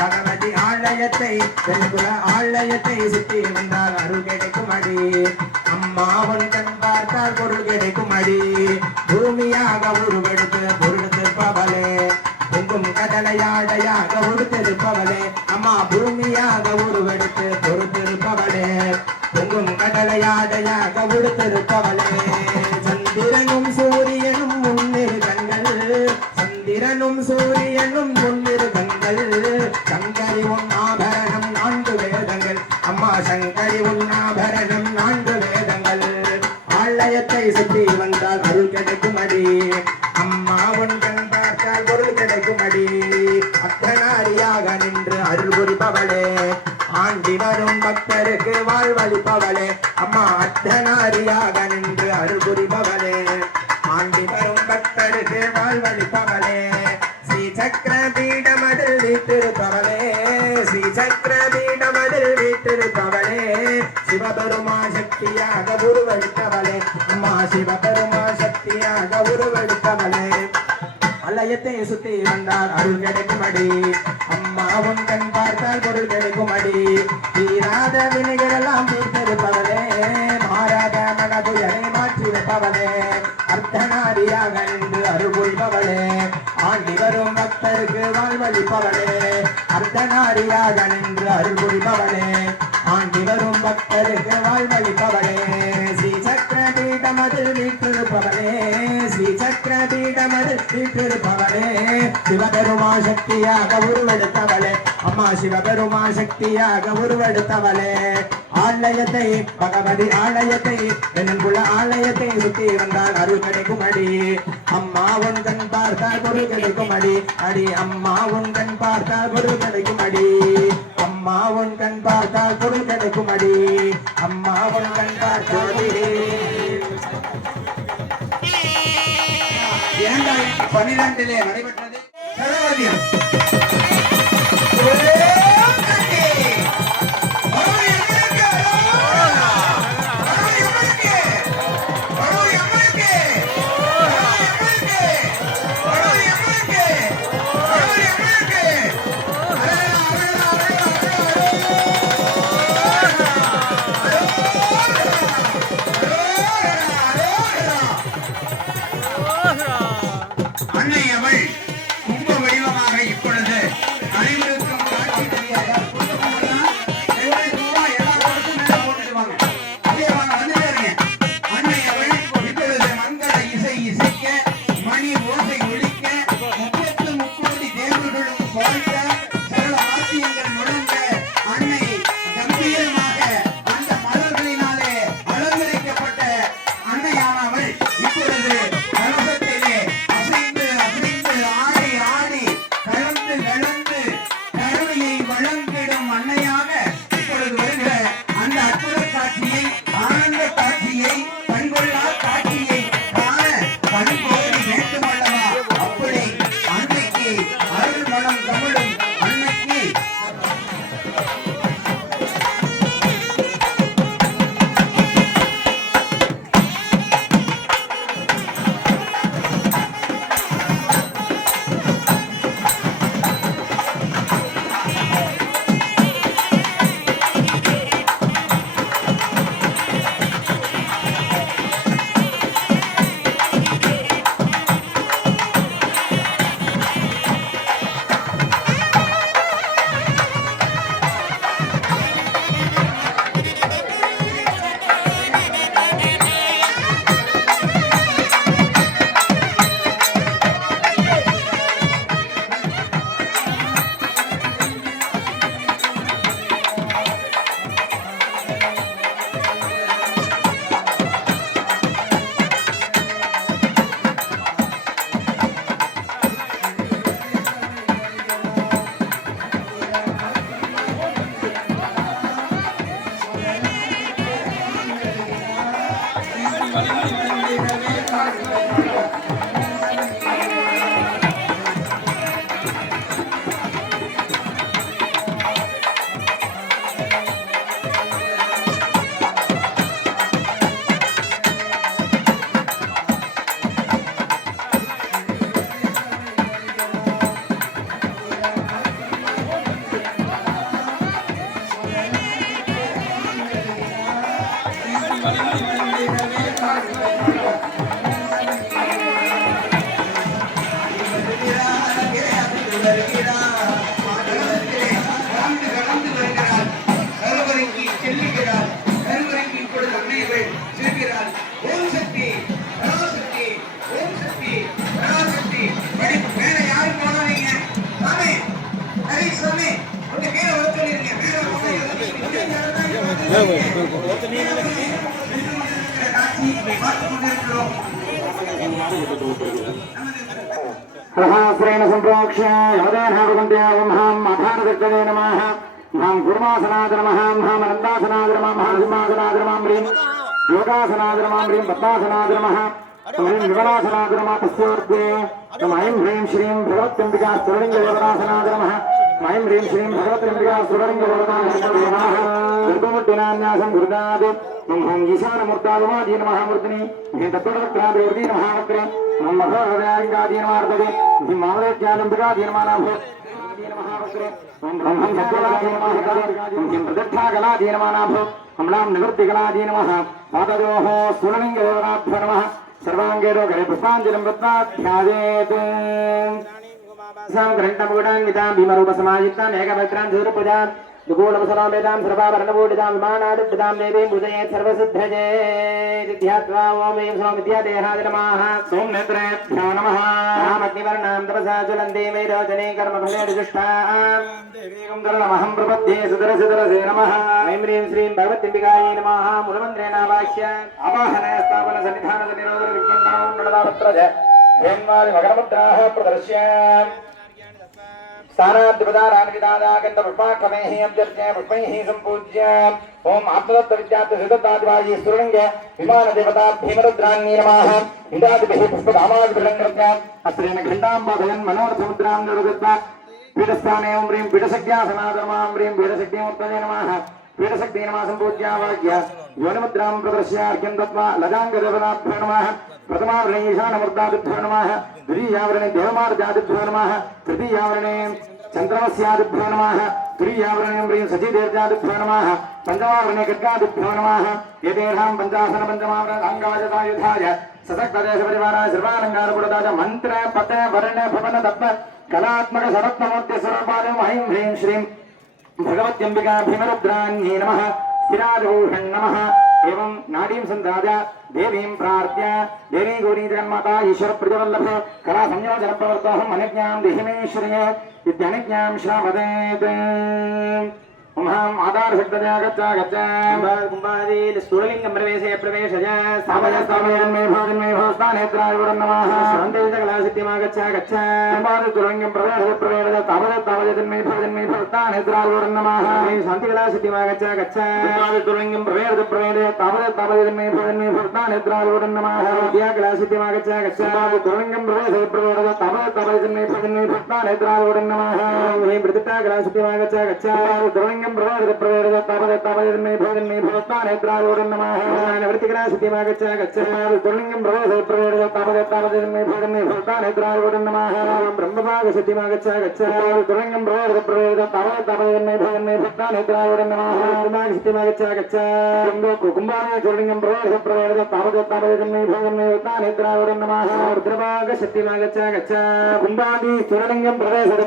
பகவதி ஆலயத்தை பெண்குல ஆலயத்தை சுற்றி வந்தால் அருள் கிடைக்கும் அடி அம்மா உன் கண் பார்த்தால் பொருள் கிடைக்கும் அடி பூமியாக உருவெடுத்து பொருளுப்பவளே பொங்கும் கடலையாடையாக உடுத்திருப்பவளே அம்மா பூமியாக உருவெடுத்து பொறுத்திருப்பவளே பொங்கும் கடலையாடையாக உடுத்திருப்பவளே சந்திரனும் சூரியனும் முன்னிரு கண்கள் சந்திரனும் சூரியனும் முன்னிரு கண்கள் சங்கரி உன் ஆபரணம் 4 வேதங்கள் அம்மா சங்கரி உன் ஆபரணம் 4 வேதங்கள் ஆலயத்தை சுற்றி வந்தால் அருள் கிடைக்கும் அடி அம்மா உன் கண் பார்த்தால் பொருள் கிடைக்கும் அடி அத்தனாரியாக நின்று அருள் புரிப்பவளே ஆண்டி வரும் பக்தருக்கு வாழ்வளிப்பவளே அம்மா அத்தனாரியாக நின்று அருள் புரிபவளே ஆண்டி வரும் பக்தருக்கு வாழ்வளிப்பவளே ஸ்ரீ சக்கர பீடமதில் வீட்டிருப்பவளே ஸ்ரீ சக்கர பீடமதில் வீட்டிருப்பவளே சிவபெருமா சக்தியாக உருவெடுத்தவளே அம்மா சிவபெருமா சக்தியாக உருவெடுத்தவளே ஆலயத்தை சுத்தி வந்தால் அருள் கிடைக்கும் அடி அம்மா உன் கண் பார்த்தால் பொருள் கிடைக்கும் அடி தீராத வினைகள் எல்லாம் தீர்த்திருப்பவளே மாறாத மனதுயரை மாற்றிருப்பவளே அர்த்தநாரியாக நின்று அருள் புரிபவளே ஆண்டி வரும் பக்தருக்கு வாழ்வளிப்பவளே அர்த்தநாரியாக நின்று அருள் புரிபவளே ஆண்டி வரும் பக்தருக்கு வாழ்வளிப்பவளே ஸ்ரீ சக்கர பீடமதில் வீட்டிருப்பவளே ஸ்ரீ சக்கர பீடமதில் வீட்டிருப்பவளே சிவபெருமா சக்தியாக உருவெடுத்தவளே அம்மா சிவபெருமா சக்தியாக உருவெடுத்தவளே ஆலயத்தை பகவதி ஆலயத்தை பெண்குல ஆலயத்தை சுற்றி வந்தால் அருள் கிடைக்கும் அடி அம்மா உன் கண் பார்த்தால் பொருள் கிடைக்கும் அடி அடி அம்மா உன் கண் பார்த்தால் பொருள் கிடைக்கும் அடி அம்மா உன் கண் பார்த்தால் பொருள் கிடைக்கும் அடி அம்மா உன் கண் பார்த்தால் 2012 நடைபெற்றது சரவதியம் அன்னை அவள் கும்ப வடிவமாக இப்பொழுது प्रहास्रेण सम्प्रोक्ष्य यवदेनागुन्ते ओं माथानदक्षिणे नमः मां कुर्मासनाद नमः मां अनन्तासनाद नमः मां सिंहासनाद नमः ह्रीं योगासनाद नमः ह्रीं पद्मासनाद नमः ह्रीं विमलासनाद नमः तस्योर्थे ऐं ह्रीं श्रीं भगवत्यम्बिका स्तुलिङ्गदेवतासनाद नमः ऐं ह्रीं श्रीं भगवत्यम्बिका स्तुलिङ्गदेवतासनाद नमः गुरुमुट्टिनान्यासं गुरुदात् ओं ईशानमूर्तागमादि नमः मूर्तिनि ह्रीं तत्त्वक्रादिवर्ति नमः वक्रे ओं महोदयाङ्गादि नमः अर्धते ह्रीं मामलेत्यालम्बिकादि नमः नाभो ओं ब्रह्मं सत्त्वलादि नमः ओं किं प्रतिष्ठाकलादि नमः नाभो अम्लां निवृत्तिकलादि नमः पादयोः स्तुलिङ्गदेवताभ्यो नमः सर्वाङ्गेरो गरे पुष्पाञ्जलिं दत्त्वा ध्यायेत् ग्रन्थमुगडान्वितां भीमरूपसमायुक्ताम् एकवक्त्रां चतुर्भुजां दुकूलमुसलामेतां सर्वाभरणभूषितां विमानादिभृतां देवीं पूजयेत् सर्वसिद्धये ध्यात्वा ॐ ऐं सौमित्यादेहाय नमः सोमनेत्रेभ्यो नमः रामग्निवर्णां तपसा ज्वलन्तीं वैरोचने कर्मफलेर्जुष्टां देवीं करुणमहं प्रपद्ये सुदरसे नमः ऐं ह्रीं श्रीं भगवत्यम्बिकायै नमः मूलमन्त्रेणावाक्य आवाहने स्थापनसन्निधाननिरोधविज्ञानं नडदावत्रज भेन्वादि मकरमुद्राः प्रदर्श्य स्थानाद्विपदारान्विदादागन्ध पुष्पाक्रमैः अभ्यर्च्य पुष्पैः सम्पूज्य ओम आत्मदत्तविद्यार्थसिद्धतादिवाजी स्तुलिङ्गे विमानदेवता भीमरुद्रान्यै नमः इदादिभिः पुष्पकामादिभिरङ्कृत्य अस्त्रेण घण्टां बाधयन् मनोरथमुद्रां निरुदत्वा पीठस्थाने ओं ह्रीं पीठशक्त्यासनाद नमः ह्रीं पीठशक्तिमूर्तये नमः पीठशक्ति नमः सम्पूज्यावाक्य योनिमुद्रां प्रदर्श्य अर्घ्यं दत्त्वा लजाङ्गदेवताभ्यो नमः प्रथमावरणे ईशानमूर्तादिभ्यो नमः द्वितीयावरणे देवमार्गादिभ्यो नमः तृतीयावरणे चन्द्रमस्यादिभ्यो नमः तुरीयावरणे ह्रीं सचीदेव्यादिभ्यो नमः पञ्चमावरणे खड्गादिभ्यो नमः एतेषां पञ्चासन पञ्चमावरण अङ्गायसायुधाय सशक्तदेशपरिवाराय सर्वालङ्कारपुरदाय मन्त्र पद वर्ण भवन तत्त्व कलात्मक सरत्नमूर्ति स्वरूपाय ऐं ह्रीं श्रीं भगवत्यम्बिका भीमरुद्रान्यै नमः स्थिरादिभूषण नमः एवं नाडीं संधाय देवीं प्रार्थ्य देवी गौरी जगन्माता ईश्वर प्रजवल्लभ कला संयोजन प्रवर्तोऽहम् अनज्ञां देहिमेश्वर्य इत्यनज्ञां श्रावदेत् उमाम् आधारशक्तया गच्छ कुम्भादि स्तूललिङ्गं प्रवेशय स्थापय मे भवस्तानेत्रायुरं नमः शान्तिकलासिद्धिमागच्छ कुम्भादि स्तूललिङ्गं प्रवेशय तावदत्तावजन्मे भवस्तानेत्रायुरं नमः शान्तिकलासिद्धिमागच्छ कुम्भादि स्तूललिङ्गं प्रवेशय तावदत्तावजन्मे भवस्तानेत्रायुरं नमः विद्याकलासिद्धिमागच्छ कुम्भादि स्तूललिङ्गं प्रवेशय तावदत्तावजन्मे भवस्तानेत्रायुरं नमः प्रतिष्ठाकलासिद्धिमागच्छ स्तूललिङ्गं प्रवेशय तावदत्तावजन्मे भवस्तानेत्रायुरं नमः निवृत्तिकलासिद्धिमागच्छ स्तूललिङ्गं प्रवेशय तावदत्तावजन्मे भवस्तानेत्रायुरं नमः ब्रह्मभागसिद्धिमागच्छ स्तूललिङ्गं प्रवेशय तावदत्तावजन्मे भवस्तानेत्रायुरं नमः ब्रह्मभागसिद्धिमागच्छ कुम्भादि स्तूललिङ्गं प्रवेशय तावदत्तावजन्मे भवस्तानेत्रायुरं नमः रुद्रभागसिद्धिमागच्छ कुम्भादि स्तूललिङ्गं प्रवेशय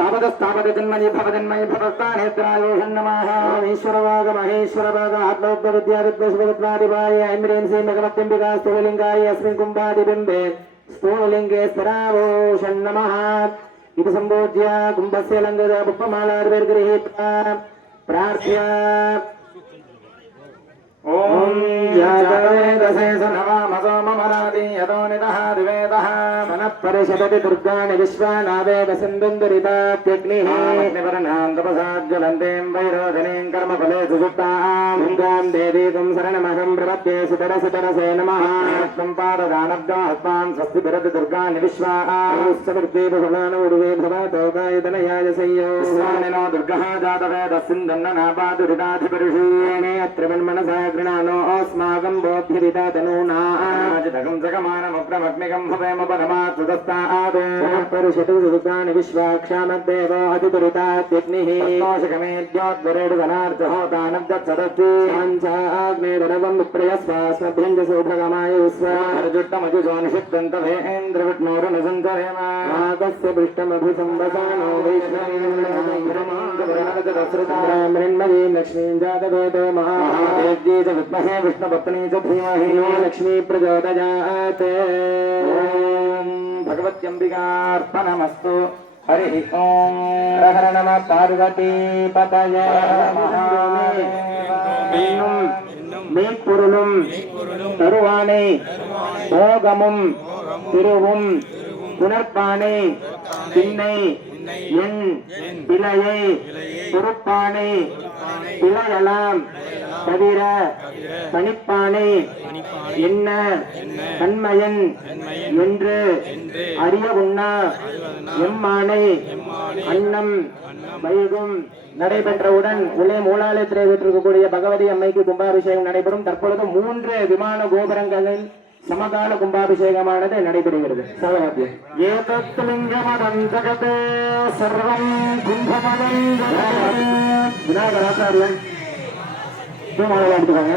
तावदत्तावजन्मे भवस्तानेत्रायुरं नमः ईश्वरभाग महेश्वरभाग आत्मविद्यादित्वादिवाय ऐं ह्रीं श्रीं भगवत्यम्बिका स्तूललिङ्गाय अस्मिन् कुम्भादिबिम्बे स्तूललिङ्गे स्थिराभूषण नमः इति सम्बोध्य कुम्भस्य लङ्घित पुष्पमालादिभिर्गृहीत्वा प्रार्थ्य ओम यादवेदसे सनवामसो ममरादि यतो निदः दिवेदः मनः परिषदति दुर्गाणि विश्वानावेद सिन्धुन्दुरितात्यग्निः अग्निवर्णां तपसाज्ज्वलन्तीं वैरोधनीं कर्मफले सुसुप्तां गङ्गां देवीं शरणमहं प्रपद्ये सुतरसे नमः त्वं पाददानब्दो हस्तां स्वस्तिभिरति दुर्गाणि विश्वासमृत्तिभुवनानूर्वे भवतो गायतनयाय संयो स्वानिनो दुर्गः जातवेदस्सिन्दन्ननापादुरिताधिपरुषीणे अत्रिवन्मनसा गृणानो अस्माकं बोध्यरिता तनूनाजितकं जगमानमुग्रमग्निकं भवेम परमात्मदस्तादो परिषदु सुदुकानि विश्वाक्षामद्देव अतिदुरितात्यग्निः तोषकमेद्योद्वरेडुधनार्जहोतानब्दत्सदस्ति साञ्चाग्नेदनवं विप्रयस्वास्मभ्यञ्जसूभगमायुस्वार्जुट्टमजुजो निषिद्धन्तवेन्द्रविष्णोरुनसन्तरेम वागस्य पृष्ठमभिसंवसानो वैष्णवीं लक्ष्मीं जातवेदो महादेव्यै च विद्महे विष्णुपत्नी च धीमहि लक्ष्मी प्रचोदयात्। भगवत्यम्बिकार्पणमस्तु। हरि ओम हर नमः पार्वती पतये மெய்ப்பொருளும் தருவானே போகமும் திருவும் புனர்ப்பானே பின்னை என் பிழையை பொறுப்பானே பிழையலாம் தவிர கணிப்பானே என்ன தன்மையன் என்று அறிய உண்ணா எம்மானை அன்னம் வைகும் நடைபெற்றவுடன் உள்ளே மூலாலயத்திலே வீற்றிருக்கக்கூடிய பகவதி அம்மைக்கு கும்பாபிஷேகம் நடைபெறும். தற்பொழுது 3 விமான கோபுரங்களில் சமகால கும்பாபிஷேகமானது நடைபெறுகிறது. விநாயகராச்சாரியன் எடுத்துக்காங்க.